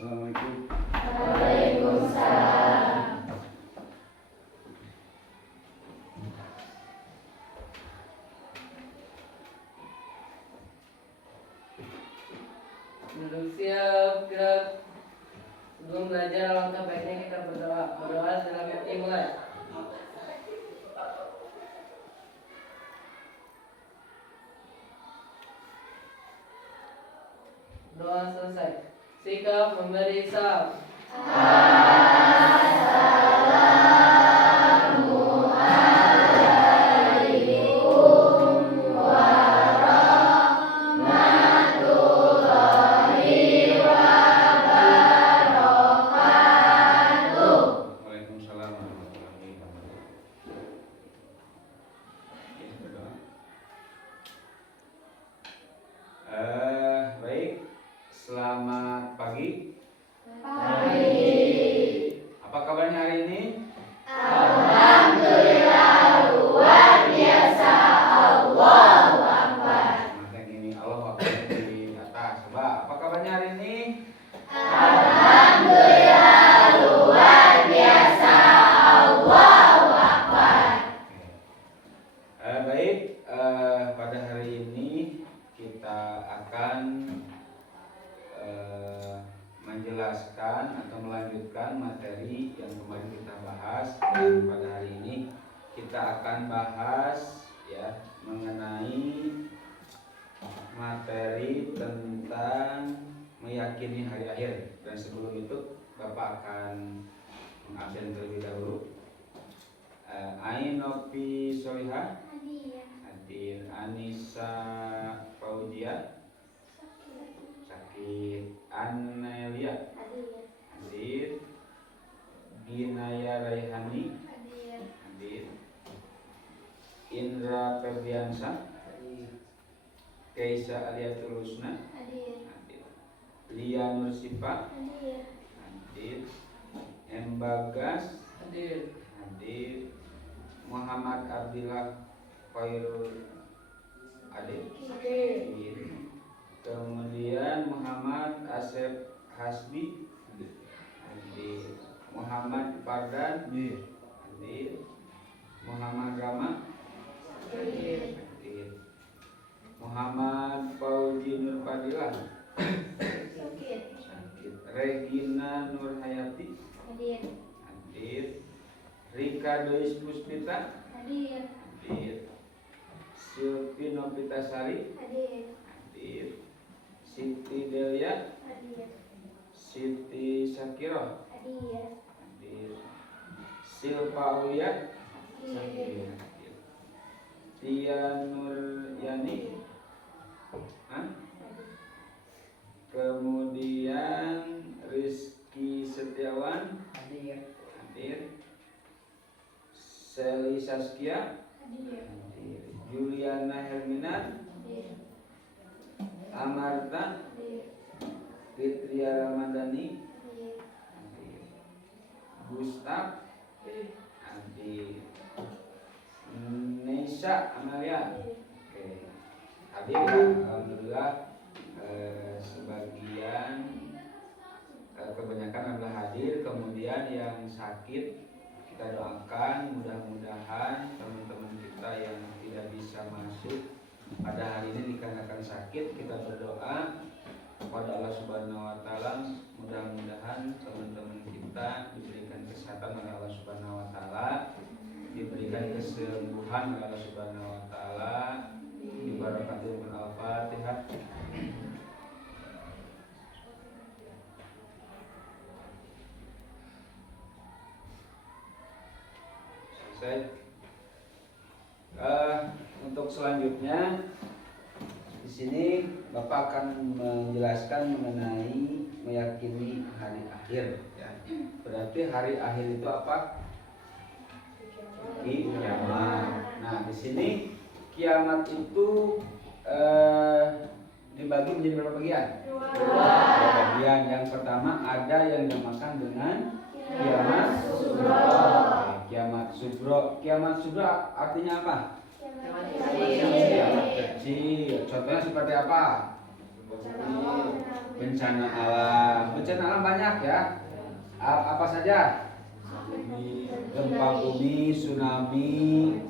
Assalamualaikum. Waalaikumsalam. Duduk siap, gerak. Sebelum belajar, alangkah baiknya kita berdoa. Berdoa dalam hati mulai. Doa selesai. Sikap memberi salam. Waalaikumsalam warahmatullahi wabarakatuh. Ya, berdoa. Baik. Selamat pagi. Apa kabarnya hari ini? Alhamdulillah luar biasa. Allahu Akbar. Nah, ini Allah Akbar di atas. Coba, apa kabarnya hari ini? Alhamdulillah luar biasa. Allahu Akbar. Baik, pada hari ini kita akan menjelaskan atau melanjutkan materi yang kemarin kita bahas, dan pada hari ini kita akan bahas ya mengenai materi tentang meyakini hari akhir. Dan sebelum itu Bapak akan mengabsen terlebih dahulu. Ainopi Solihah, hadir. Anissa Fauzia, sakit. Anelia, hadir. Ginaya Raihani, hadir. Indra Febriansa, Keisa Aliatul Husna, hadir. Lia Nursifa, hadir. Bagas, Hadir. hadir. Muhammad Abdillah Khairul Adil, hadir. Kemudian Muhammad Asep Hasbi, hadir. Muhammad Fardan, hadir. Muhammad Rama, Hadir. hadir. Muhammad Fauzi Nur Fadilah, sakit. Regina Nur Hayati, hadir. Rika Dois Puspita, hadir. Silvi Novitasari, hadir. Siti Delia, Siti Syakiro, hadir. Silva Aulia, hadir. Tia Nuryani, kemudian Rizky Setiawan, Hadir. hadir. Seli Saskia, hadir. Juliana Hermina, Amarta, Fitria Ramadhani, hadir. Gustaf, hadir. Neisa Amalia, oke, hadir ya. Alhamdulillah, sebagian kebanyakan adalah hadir. Kemudian yang sakit kita doakan, mudah-mudahan teman-teman kita yang tidak bisa masuk pada hari ini dikarenakan sakit, kita berdoa kepada Allah Subhanahu wa taala, mudah-mudahan teman-teman kita diberikan kesehatan oleh Allah Subhanahu wa taala, diberikan kesembuhan oleh Allah Subhanahu wa taala, diberkati dengan Al-Fatihah. Selesai. Untuk selanjutnya di sini Bapak akan menjelaskan mengenai meyakini hari akhir ya. Berarti hari akhir itu apa? Kiamat. Nah, di sini kiamat itu dibagi menjadi berapa bagian? Dua bagian. Yang pertama ada yang dinamakan dengan kiamat sugro. Kiamat sugro. Kiamat sugro artinya apa? Kiamat kecil. Contohnya seperti apa? bencana alam. Bencana alam banyak ya. Apa saja? Gempa bumi, tsunami,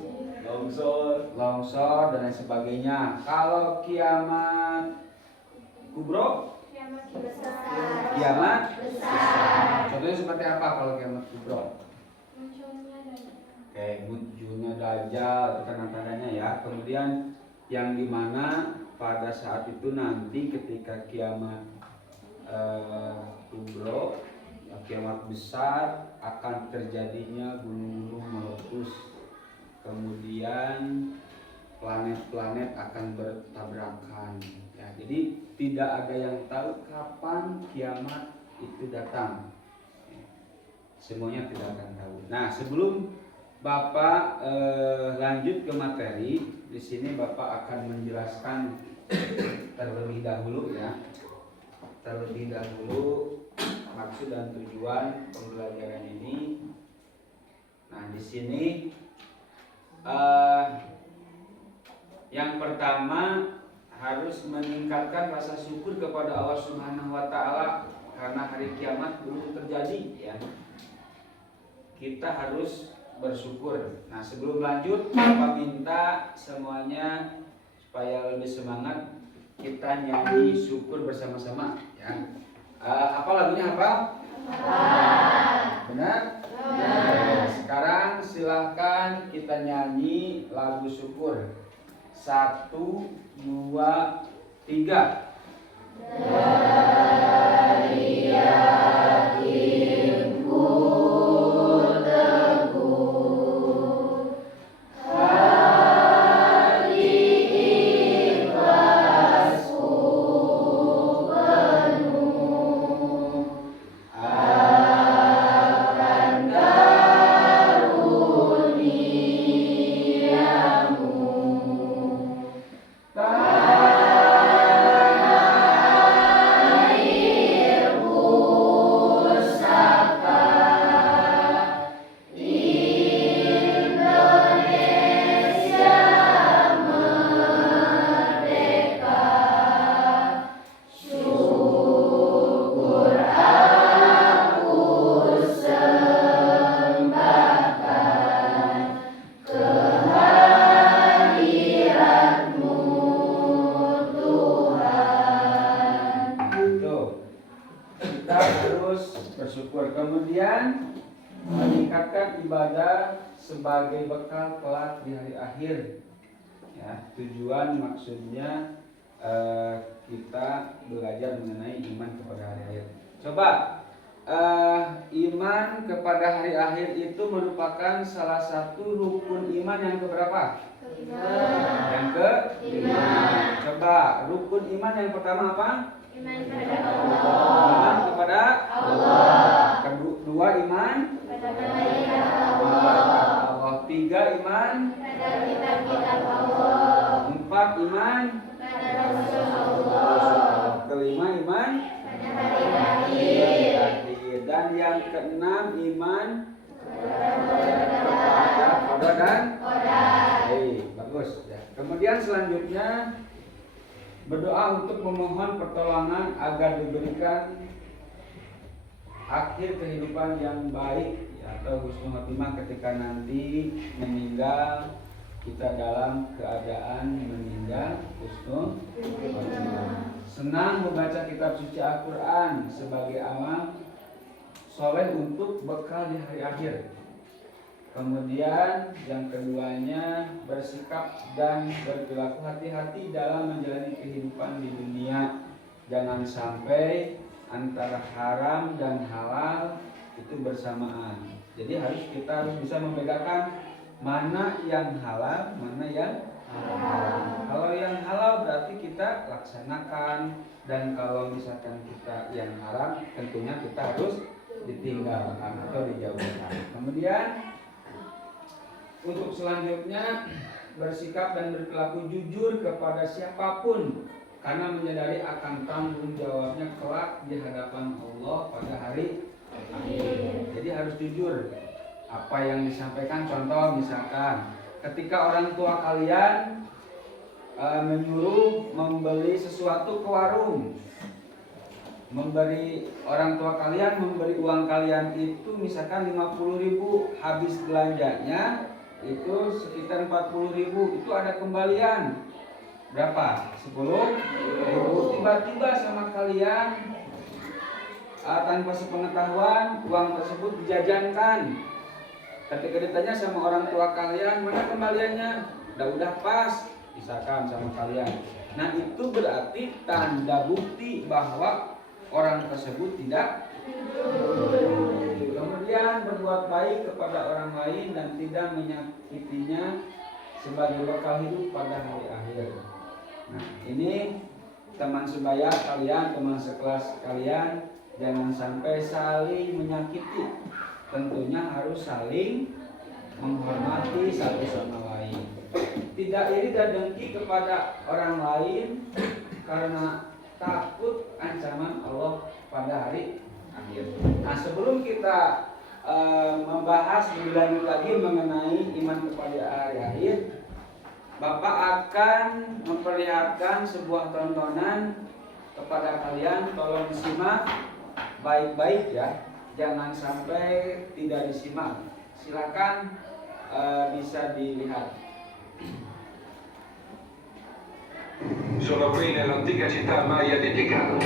longsor dan lain sebagainya. Kalau kiamat kubro? Kiamat besar. Contohnya seperti apa kalau kiamat kubro? Kayak munculnya Dajjal, itu kan tandanya ya. Kemudian yang dimana pada saat itu nanti ketika kiamat kubro, kiamat besar, akan terjadinya gunung-gunung meletus. Kemudian planet-planet akan bertabrakan. Ya, jadi tidak ada yang tahu kapan kiamat itu datang. Semuanya tidak akan tahu. Nah, sebelum Bapak lanjut ke materi, di sini Bapak akan menjelaskan terlebih dahulu ya. Terlebih dahulu maksud dan tujuan pembelajaran ini. Nah, di sini yang pertama harus meningkatkan rasa syukur kepada Allah Subhanahu wa taala karena hari kiamat belum terjadi ya. Kita harus bersyukur. Nah, sebelum lanjut, Bapak minta semuanya supaya lebih semangat kita nyanyi syukur bersama-sama ya. Apa lagunya apa? Benar? Benar. Sekarang silahkan kita nyanyi lagu syukur. 1, 2, 3. Dari yakinku teguh, hati ikhlasku penuh akan karuniamu. Bersyukur, kemudian meningkatkan ibadah sebagai bekal kelak di hari akhir ya. Tujuan maksudnya kita belajar mengenai iman kepada hari akhir. Coba iman kepada hari akhir itu merupakan salah satu rukun iman yang keberapa? Yang kelima. Coba rukun iman yang pertama apa? Iman kepada Allah. Iman kepada Allah. Kedua iman Kepada malaikat Allah. 3 iman Kepada kitab-kitab Allah. 4 iman Kepada Rasul Allah. kelima iman Pada hari akhir. dan yang keenam iman Kepada qada dan qadar. bagus ya. Kemudian selanjutnya berdoa untuk memohon pertolongan agar diberikan akhir kehidupan yang baik ya, atau husnul khotimah ketika nanti meninggal, kita dalam keadaan meninggal husnul khotimah. Senang membaca kitab suci Al-Quran sebagai amal soleh untuk bekal di hari akhir. Kemudian yang keduanya bersikap dan berperilaku hati-hati dalam menjalani kehidupan di dunia. Jangan sampai antara haram dan halal itu bersamaan. Jadi kita harus bisa membedakan mana yang halal, mana yang haram. Kalau yang halal berarti kita laksanakan, dan kalau misalkan kita yang haram tentunya kita harus ditinggalkan atau dijauhkan. Kemudian untuk selanjutnya bersikap dan berperilaku jujur kepada siapapun karena menyadari akan tanggung jawabnya kelak di hadapan Allah pada hari akhir. Jadi harus jujur apa yang disampaikan. Contoh misalkan ketika orang tua kalian menyuruh membeli sesuatu ke warung, memberi orang tua kalian memberi uang kalian itu misalkan 50.000, habis belanjanya itu sekitar 40.000, itu ada kembalian berapa? 10.000. Tiba-tiba sama kalian tanpa sepengetahuan uang tersebut dijajankan. Ketika ditanya sama orang tua kalian, mana kembaliannya? Udah pas, misalkan sama kalian. Nah itu berarti tanda bukti bahwa orang tersebut tidak kemudian berbuat baik kepada orang lain dan tidak menyakitinya sebagai bekal hidup pada hari akhir. Nah ini teman sebaya kalian, teman sekelas kalian, jangan sampai saling menyakiti. Tentunya harus saling menghormati satu sama lain. Tidak iri dan dengki kepada orang lain karena takut ancaman Allah pada hari akhir. Nah sebelum kita membahas lebih lanjut lagi mengenai iman kepada hari akhir, Bapak akan memperlihatkan sebuah tontonan kepada kalian. Tolong disimak baik-baik ya, jangan sampai tidak disimak. Silakan bisa dilihat. Sono qui nell'antica città Maya di Tikal.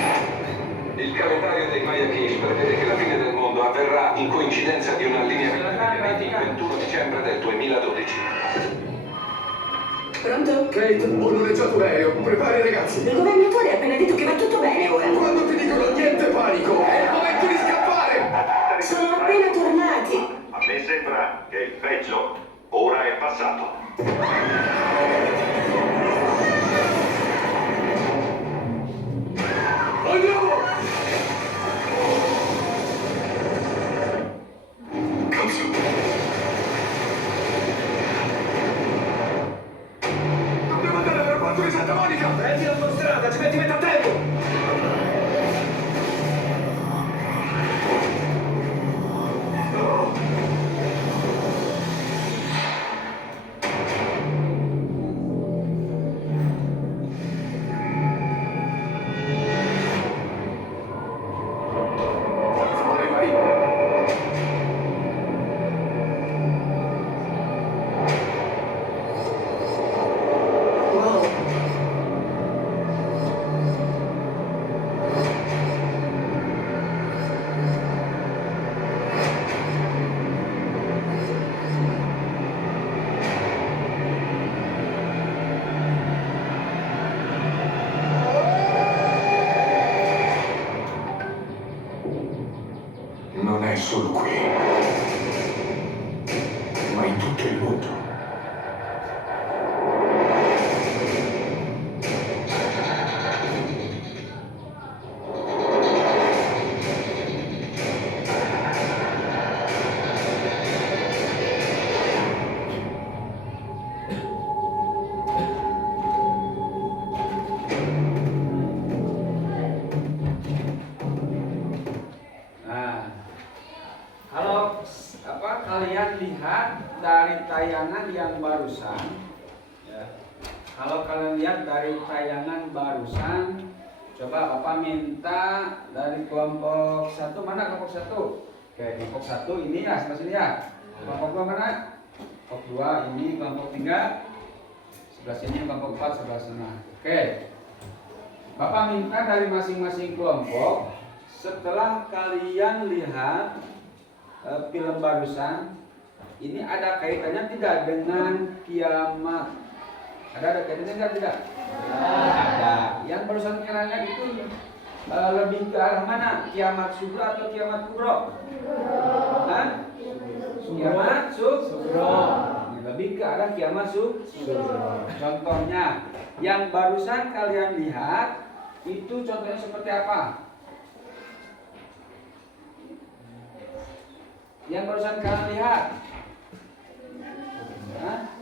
Il calendario dei Maya Kish prevede che la fine del mondo avverrà in coincidenza di un allineamento dei pianeti il 21 dicembre del 2012. Pronto? Kate, ho noleggiato un aereo. Prepari i ragazzi. Il governatore ha appena detto che va tutto bene ora. Quando ti dicono niente panico, è il momento di scappare. Sono appena tornati. A me sembra che il peggio ora è passato. Andiamo! Cazzo! Dobbiamo andare all'aeroporto di Santa Monica! Prendi l'autostrada, ci metti metà tempo! Vai, vai! Wow. Non è solo qui, ma in tutto il mondo. Nah, kalau kalian lihat dari tayangan yang barusan, ya, kalau kalian lihat dari tayangan barusan, coba Bapak minta dari kelompok 1, mana kelompok 1? Oke, kelompok 1 ini ya, sebelah sini ya. Kelompok 2 mana? Kelompok 2 ini, kelompok 3 sebelah sini, kelompok 4 sebelah sana. Oke. Bapak minta dari masing-masing kelompok, setelah kalian lihat film barusan, ini ada kaitannya tidak dengan kiamat? Ada kaitannya enggak? Tidak? Ada. Yang barusan kalian itu lebih ke arah mana? Kiamat sugra atau kiamat kubro? Hah? Kiamat sugro. Lebih ke arah kiamat sugro. Contohnya, yang barusan kalian lihat itu contohnya seperti apa? Yang barusan kalian lihat,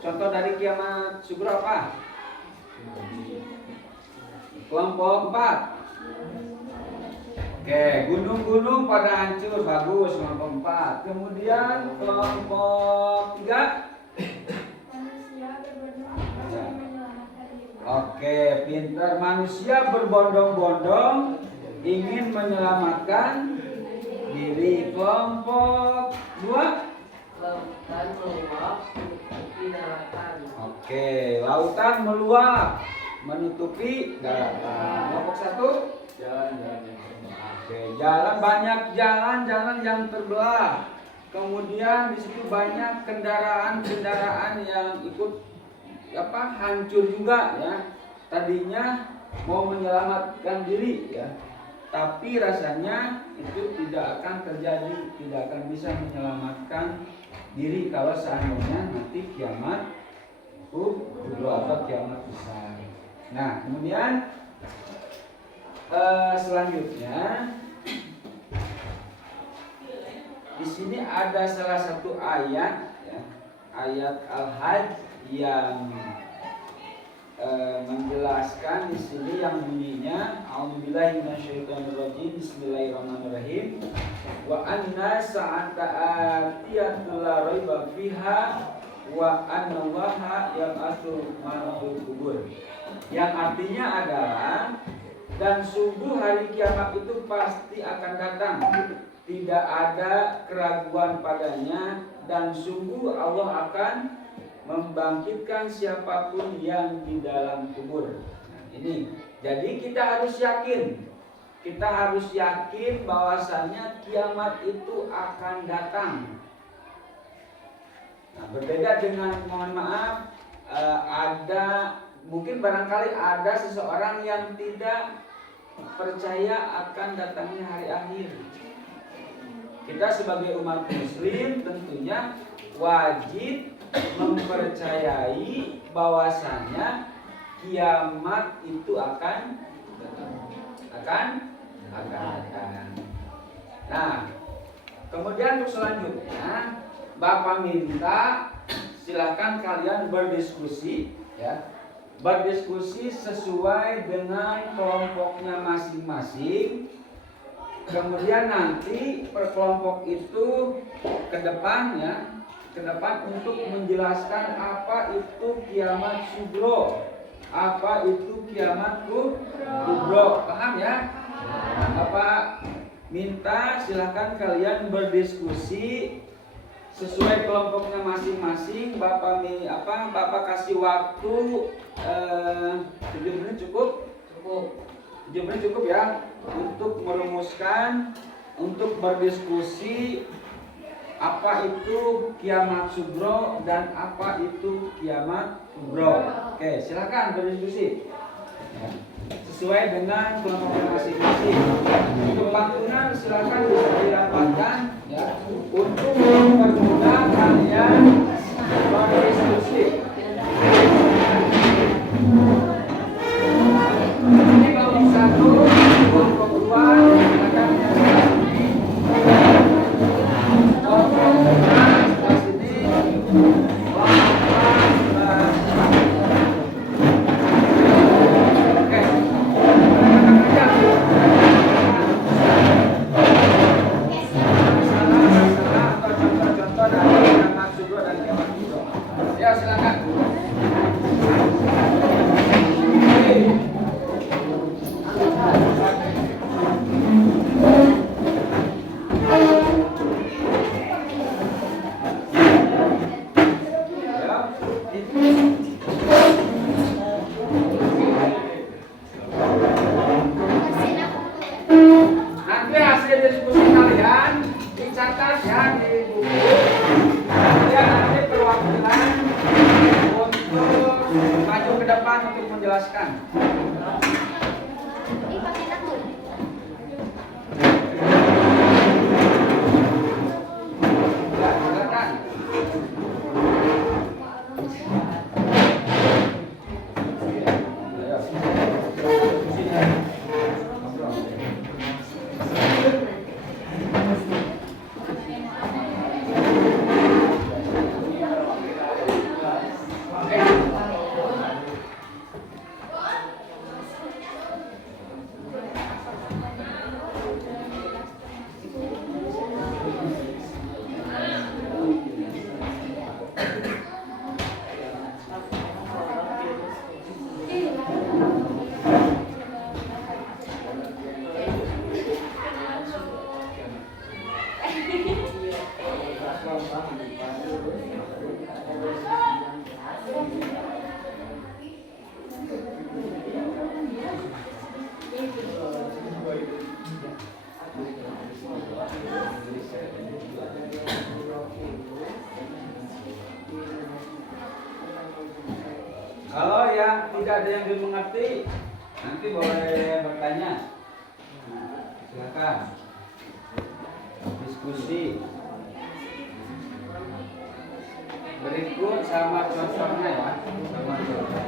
contoh dari kiamat sugro apa? Kelompok 4. Oke, gunung-gunung pada hancur, bagus, kelompok 4. Kemudian kelompok 3. Oke, pintar, manusia berbondong-bondong ingin menyelamatkan diri. Kelompok 2, Lautan meluap menutupi daratan. oke, lautan meluap menutupi daratan. Kelompok 1, Jalan-jalan yang terbelah. oke, jalan, banyak jalan-jalan yang terbelah. Kemudian di situ banyak kendaraan-kendaraan yang ikut hancur juga ya. Tadinya mau menyelamatkan diri ya, tapi rasanya itu tidak akan terjadi, tidak akan bisa menyelamatkan diri kalau seandainya nanti kiamat kubra atau kiamat besar. Nah, kemudian selanjutnya di sini ada salah satu ayat ya, ayat Al-Hajj yang menjelaskan di sini yang bunyinya A'udzubillahi minasyaitonirrajim, bismillahirrahmanirrahim, wa anna sa'ata atiyatu la raiba fiha wa anna Allaha yab'atsu man fil qubur. Yang artinya adalah dan sungguh hari kiamat itu pasti akan datang, tidak ada keraguan padanya, dan sungguh Allah akan membangkitkan siapapun yang di dalam kubur. Nah, ini jadi kita harus yakin bahwasannya kiamat itu akan datang. Nah, berbeda dengan, mohon maaf, ada mungkin barangkali ada seseorang yang tidak percaya akan datangnya hari akhir. Kita sebagai umat muslim tentunya wajib mempercayai bahwasannya kiamat itu akan datang. Nah, kemudian untuk selanjutnya Bapak minta silakan kalian berdiskusi ya. Berdiskusi sesuai dengan kelompoknya masing-masing. Kemudian nanti per kelompok itu ke depan untuk menjelaskan apa itu kiamat sugro, apa itu kiamat kubro. Paham ya? Nah, Bapak minta silakan kalian berdiskusi sesuai kelompoknya masing-masing. Bapak kasih waktu 7 menit cukup? 7 menit cukup ya, untuk merumuskan, untuk berdiskusi apa itu kiamat sugro dan apa itu kiamat kubro. Oke, silakan berdiskusi ya, sesuai dengan kelompok masing-masing. Untuk pantunan silakan bisa didapatkan ya, untuk mempermudah kalian berdiskusi. Ini kelompok 1, kelompok 2 silakan berdiskusi. Nanti hasil diskusi kalian dicatat ya di buku. Kemudian nanti perwakilan untuk maju ke depan untuk menjelaskan. Ya, silakan. ada yang belum mengerti, nanti boleh bertanya. Silakan. Diskusi. Berikut sama contohnya ya. Sama contohnya.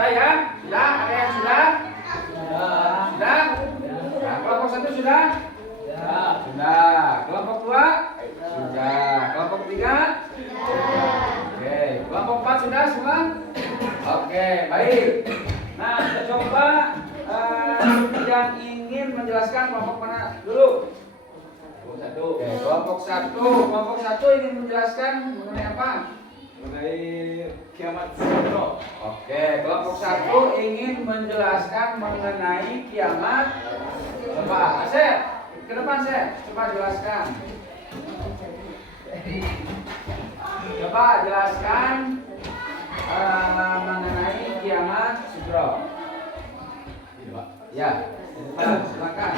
Sudah ya? Sudah? Ada yang sudah? Sudah? Nah, kelompok 1 sudah? Sudah. Kelompok 2? Sudah. Kelompok 3? Oke. Kelompok 4 sudah semua? Oke, baik. Nah, kita coba yang ingin menjelaskan kelompok mana dulu? Kelompok 1. Oke, kelompok 1. Kelompok 1 ingin menjelaskan mengenai apa? Mengenai kiamat sugro. Oke, kelompok 1 ingin menjelaskan mengenai kiamat. Coba, Asep, ke depan Asep, coba jelaskan. Coba jelaskan mengenai kiamat sugro. Ya, silakan.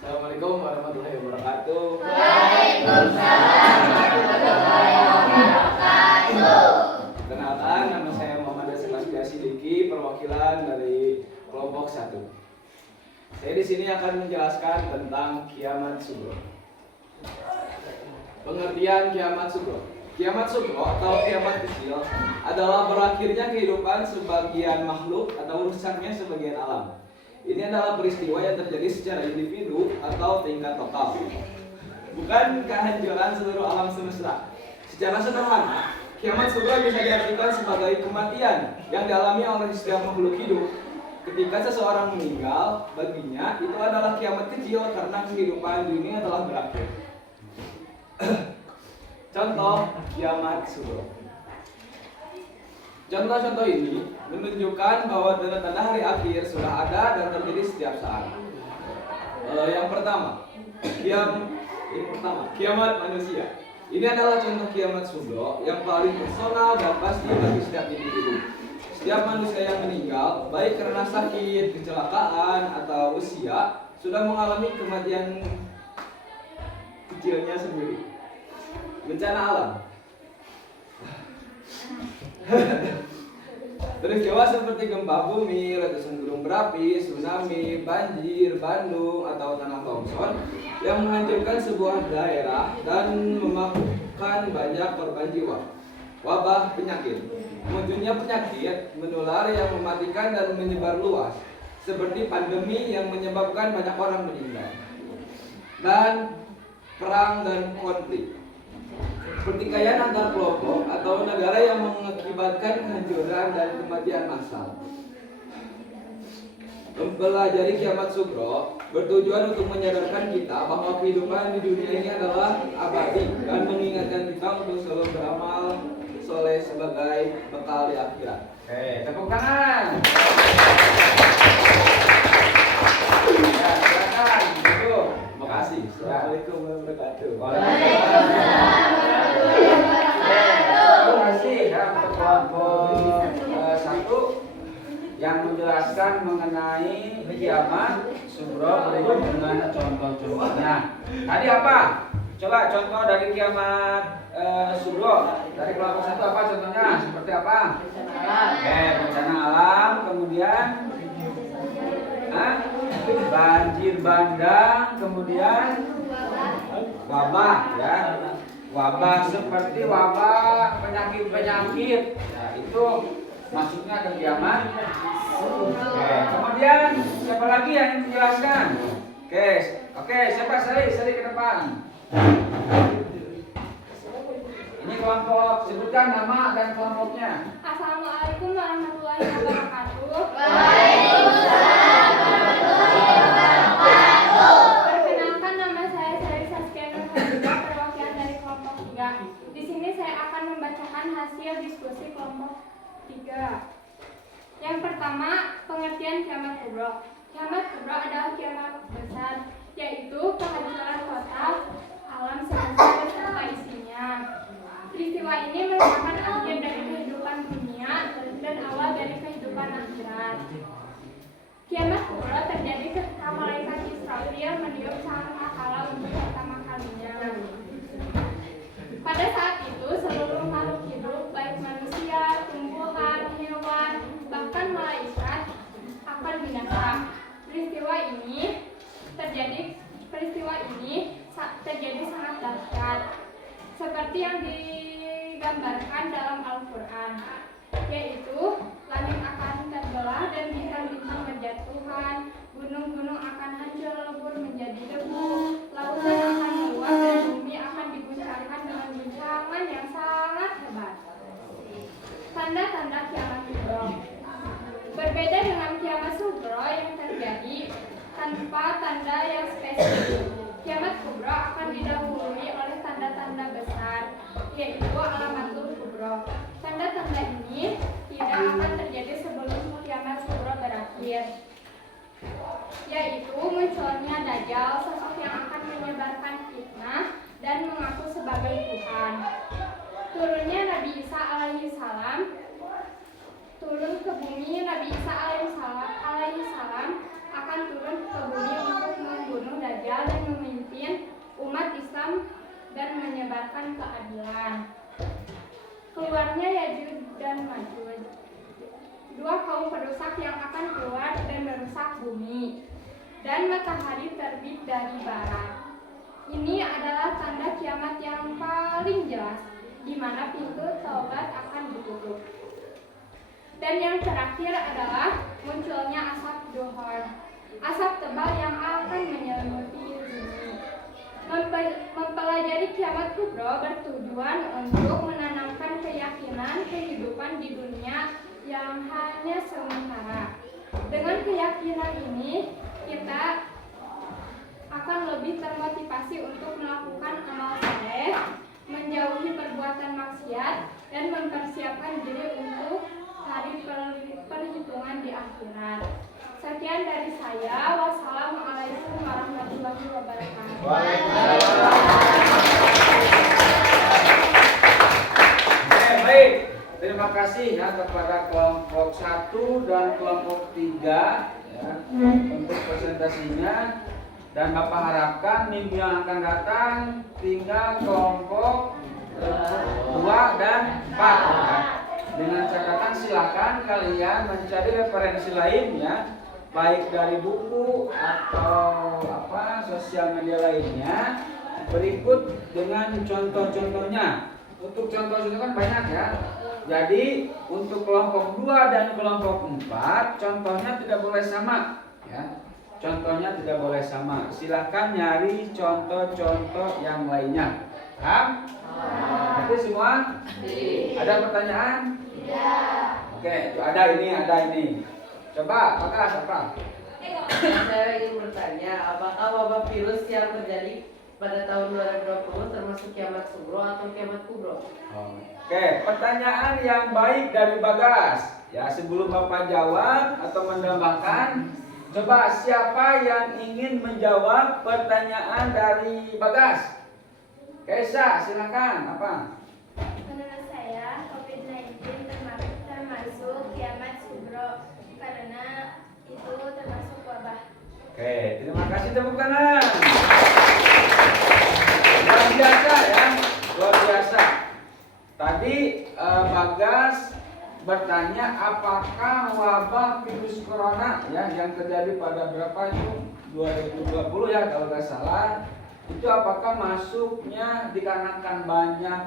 Assalamualaikum warahmatullahi wabarakatuh. Waalaikumsalam warahmatullahi wabarakatuh. Kenalkan, nama saya Muhammad Sidiki, perwakilan dari kelompok 1. Saya di sini akan menjelaskan tentang kiamat sugro. Pengertian kiamat sugro. Kiamat sugro atau kiamat kecil adalah berakhirnya kehidupan sebagian makhluk atau rusaknya sebagian alam. Ini adalah peristiwa yang terjadi secara individu atau tingkat total, bukan kehancuran seluruh alam semesta. Secara sederhana, kiamat sugro bisa diartikan sebagai kematian yang dialami oleh setiap makhluk hidup. Ketika seseorang meninggal, baginya itu adalah kiamat kecil karena kehidupan dunia telah berakhir. Contoh kiamat sugro. Contoh-contoh ini menunjukkan bahwa tanda-tanda hari akhir sudah ada dan terjadi setiap saat. Yang pertama, kiamat manusia. Ini adalah contoh kiamat sugro yang paling personal dan pasti bagi setiap individu. Setiap manusia yang meninggal, baik karena sakit, kecelakaan, atau usia, sudah mengalami kematian kecilnya sendiri. Bencana alam. Peristiwa seperti gempa bumi, letusan gunung berapi, tsunami, banjir, bandung, atau tanah longsor yang menghancurkan sebuah daerah dan memakan banyak korban jiwa. Wabah penyakit. Munculnya penyakit menular yang mematikan dan menyebar luas, seperti pandemi yang menyebabkan banyak orang meninggal. Dan perang dan konflik. pertikaian antar kelompok atau negara yang mengakibatkan kehancuran dan kematian massal. Mempelajari kiamat sugro bertujuan untuk menyadarkan kita bahwa kehidupan di dunia ini adalah abadi dan mengingatkan kita untuk selalu beramal soleh sebagai bekal di akhirat. Oke, tepuk tangan. Ya, silakan. Duduk. Terima kasih. Assalamualaikum warahmatullahi wabarakatuh. Terima kasih ya untuk kelompok 1 yang menjelaskan mengenai kiamat sugro berikut dengan contoh-contohnya. Tadi apa? Coba contoh dari kiamat sugro dari kelompok 1 apa contohnya? Seperti apa? Bencana alam, kemudian banjir bandang, kemudian wabah ya. Wabah seperti wabah penyakit-penyakit. Nah, itu masuknya ke kiamat. Oke, kemudian siapa lagi yang ingin menjelaskan? Oke, siapa Sari ke depan. Ini kelompok, sebutkan nama dan kelompoknya. Assalamualaikum warahmatullahi wabarakatuh. Waalaikumsalam warahmatullahi wabarakatuh. Perkenalkan, nama saya Sari Saskia Nurhaliza, perwakilan dari kelompok 3. Di sini saya akan membacakan hasil diskusi kelompok 3. Yang pertama, pengertian kiamat kubro. Kiamat kubro adalah kiamat besar, yaitu kehancuran total alam semesta beserta isinya. Peristiwa ini merupakan akhir dari kehidupan dunia dan awal dari kehidupan akhirat. Kiamat kubro terjadi ketika malaikat Israfil meniup sangkakala untuk pertama kalinya. Pada saat itu, seluruh makhluk hidup, baik manusia, tumbuhan, hewan, bahkan malaikat akan binasa. Peristiwa ini terjadi sangat dahsyat, seperti yang digambarkan dalam Al-Quran, yaitu langit akan terbelah dan bintang-bintang berjatuhan, gunung-gunung akan hancur lebur menjadi debu, lautan akan meluap dan bumi akan diguncangkan dengan guncangan yang sangat hebat. Tanda-tanda kiamat kubro. Berbeda dengan kiamat sugro yang terjadi tanpa tanda yang spesifik, kiamat kubro akan didahului oleh tanda-tanda besar, yaitu alamatul kubro. Tanda-tanda ini tidak akan terjadi sebelum kiamat sugro berakhir, yaitu munculnya Dajjal, sosok yang akan menyebarkan fitnah dan mengaku sebagai Tuhan. Turunnya Nabi Isa alaihi salam, turun ke bumi. Nabi Isa alaihi salam akan turun ke bumi untuk membunuh Dajjal dan memimpin umat Islam dan menyebarkan keadilan. Keluarnya Ya'juj dan Ma'juj, dua kaum perusak yang akan keluar dan merusak bumi, dan matahari terbit dari barat. Ini adalah tanda kiamat yang paling jelas, di mana pintu taubat akan ditutup. Dan yang terakhir adalah munculnya asap duhur, asap tebal yang akan menyelimuti bumi. Mempelajari kiamat kubro bertujuan untuk menanamkan keyakinan kehidupan di dunia yang hanya sementara. Dengan keyakinan ini, kita akan lebih termotivasi untuk melakukan amal saleh, menjauhi perbuatan maksiat, dan mempersiapkan diri untuk hari perhitungan di akhirat. Sekian dari saya. Wassalamualaikum warahmatullahi wabarakatuh. Baik, terima kasih ya kepada kelompok 1 dan kelompok 3 ya, untuk presentasinya. Dan Bapak harapkan minggu yang akan datang tinggal kelompok 2 dan 4 ya. Dengan catatan silakan kalian mencari referensi lainnya, baik dari buku atau sosial media lainnya, berikut dengan contoh-contohnya. Untuk contoh-contoh kan banyak ya. Jadi untuk kelompok 2 dan kelompok 4 contohnya tidak boleh sama ya. Contohnya tidak boleh sama. Silakan nyari contoh-contoh yang lainnya. Paham? Ngerti semua? Ada pertanyaan? Oke, itu ada ini. Coba, Bagas apa? Saya ingin bertanya, apakah wabah virus yang terjadi pada tahun 2020 termasuk kiamat sugro atau kiamat kubro? Oke, pertanyaan yang baik dari Bagas. Ya, sebelum Bapak jawab atau menambahkan, coba siapa yang ingin menjawab pertanyaan dari Bagas? Kaisa, silakan. Apa? Menurut saya, COVID-19 termasuk kiamat sugro karena itu termasuk wabah. Oke, terima kasih, tepuk tangan. Luar biasa ya, luar biasa. Tadi Bagas bertanya apakah wabah virus corona ya yang terjadi pada berapa itu 2020 ya kalau nggak salah, itu apakah masuknya dikarenakan banyak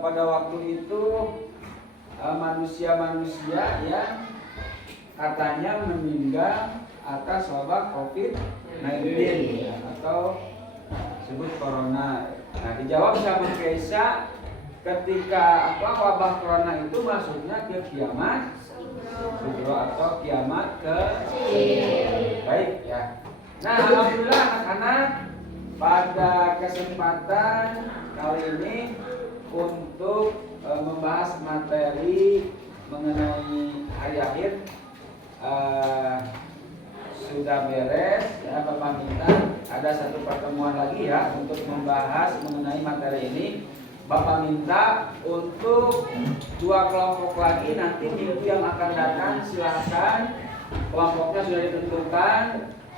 pada waktu itu manusia-manusia yang katanya meninggal atas wabah COVID-19 ya, atau sebut corona. Nah, dijawab sama Keisa, ketika wabah corona itu masuknya ke kiamat sugro atau kiamat kecil. Baik ya. Nah, alhamdulillah anak-anak, pada kesempatan kali ini untuk membahas materi mengenai hari akhir sudah beres ya. Bapak minta ada satu pertemuan lagi ya untuk membahas mengenai materi ini. Bapak minta untuk 2 kelompok lagi nanti minggu yang akan datang, silakan kelompoknya sudah ditentukan,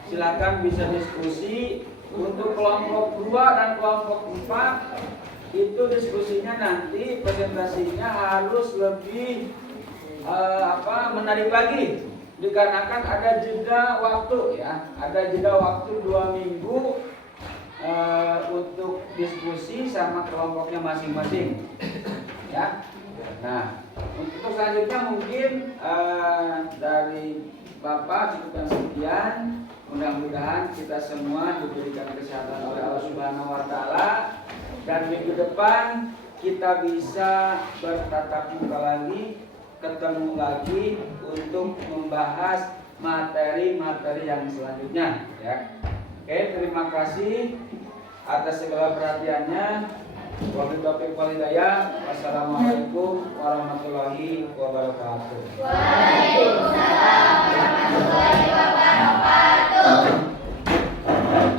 silakan bisa diskusi. Untuk kelompok 2 dan kelompok 4 itu diskusinya nanti presentasinya harus lebih menarik lagi, dikarenakan ada jeda waktu ya, ada jeda waktu 2 minggu untuk diskusi sama kelompoknya masing-masing ya. Nah, untuk selanjutnya mungkin dari Bapak cukup sekian. Mudah-mudahan kita semua diberikan kesehatan oleh Allah Subhanahu wa taala, dan minggu depan kita bisa bertatap muka lagi, ketemu lagi untuk membahas materi-materi yang selanjutnya ya. Oke, terima kasih atas segala perhatiannya. Wabillahi taufiq wal hidayah. Wassalamualaikum warahmatullahi wabarakatuh.